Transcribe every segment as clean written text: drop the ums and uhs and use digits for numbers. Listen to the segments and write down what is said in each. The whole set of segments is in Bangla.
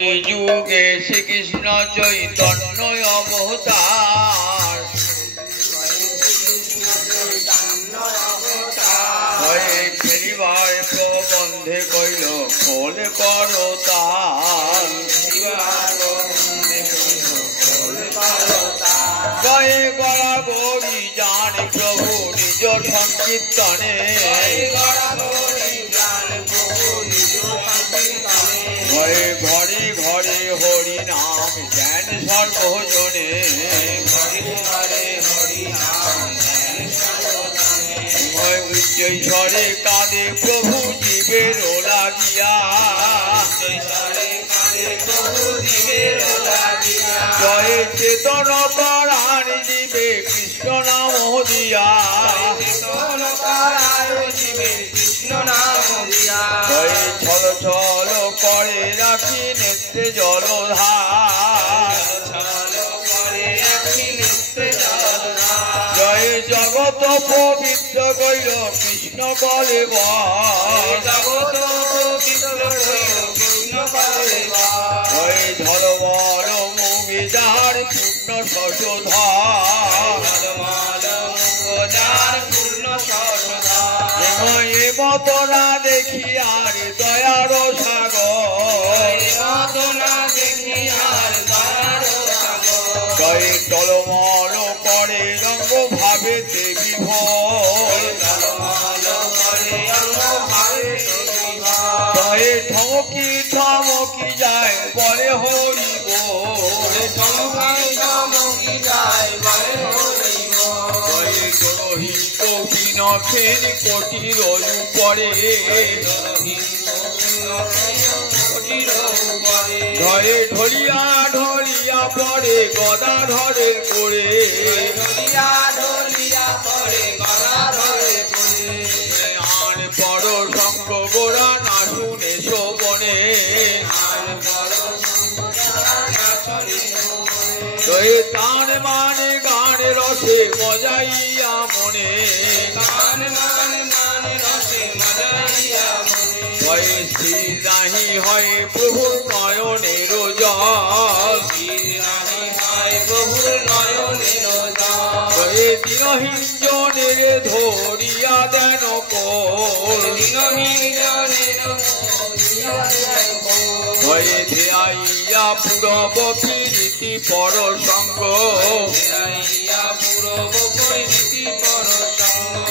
যুগে শ্রীকৃষ্ণ চৈতন্য অবতার হয়ে ফেরিবার প্রবন্ধে কইল ফল করো তার গায়ে গড়া গৌরী জানে প্রভু নিজ সংকীর্তনে ঘরে ঘরে ঘরে হরি নাম জ্ঞান সর্বজনে উচ্চৈস্বরে কাঁদে প্রভু জীবের লাগিয়া জয় চেতন পরাণ জীবে কৃষ্ণ নাম দিয়া জয় ছল ছল করে রাখি নেত্রে জলধার জয় জগত পবিত্র কইল কৃষ্ণ বলে জয় ধর্মর মুগে যার পূর্ণ শশধার মতনা দেখি আর দয়ার সাগর টলমল করে রঙ্গ ভাবে দেবী ভয়ে থমকি থমকি যায় বলে হরি নখের কোটির উপরে ধরে ঢলিয়া ঢলিয়া পড়ে গদাধরের কোলে আর বড় শঙ্খ গোড়া না শুনে শোভনে তান মানে গান রসে মজাইয়া মনে ভয়ে স্থির নাহি হয় প্রভুর নয়নের জল দিনহীন জনের ধরিয়া দেন ভয়ে ধ্যাইয়া পূরব প্রীতি পর সঙ্গ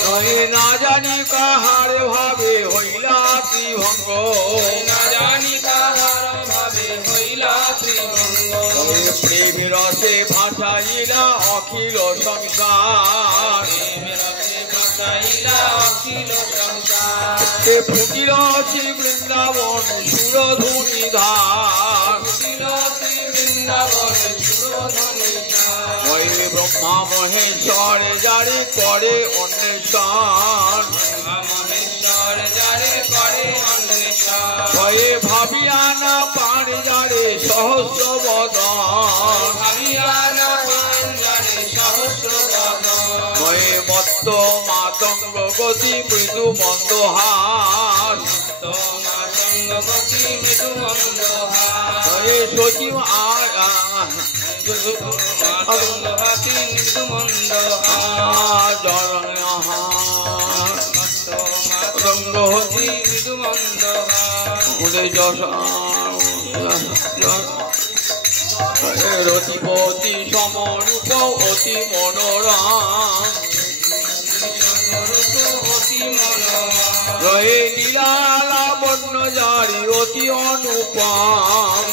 নহে না জানি কাহার ভাবে হইলা ত্রিভঙ্গ প্রেম রসে ভাসাইলা অখিল সংসার ফুটিল শ্রী বৃন্দাবন সুরধুনি ধার ব্রহ্মা মহেশ্বর জারি করে অন্বেষণ ভয়ে ভাবিয়া না পানি জারে সহস্র বদন ভয়ে মত্ত মাতঙ্গ গতি মৃদু মন্দ হাস ভয়ে সচিব রতিপতি সমরূপ অতি মনোরম রয়ে লীলা বর্ণ জারি অতি অনুপম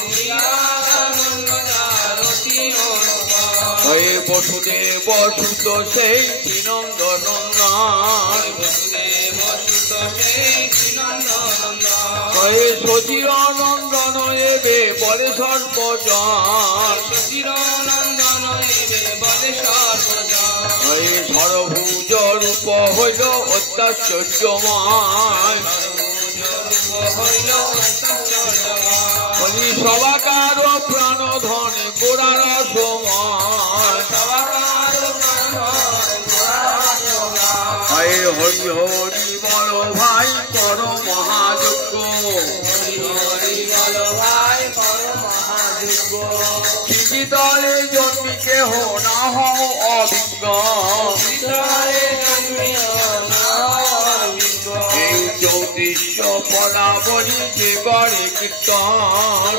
হয়ে বসুদেব সুত সেই নন্দ নন্দন হয়ে সচির নন্দন এবে বলে সর্বজন হয়ে সর্বভুজ রূপ হইল অত্যাশ্চর্যময় সবাকার প্রাণ ধন গোড়ার সময় হরি হরি বল ভাই পর মহাযজ্ঞ বিদিতরে জন্মি কেহ না হও অভিজ্ঞ এই 34 পদাবলী যে করে কীর্তন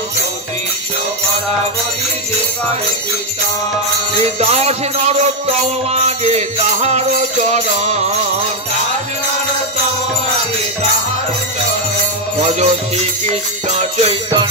দাস নরোত্তম মাগে তাহার চরণ ভজ শ্রীকৃষ্ণ চৈতন্য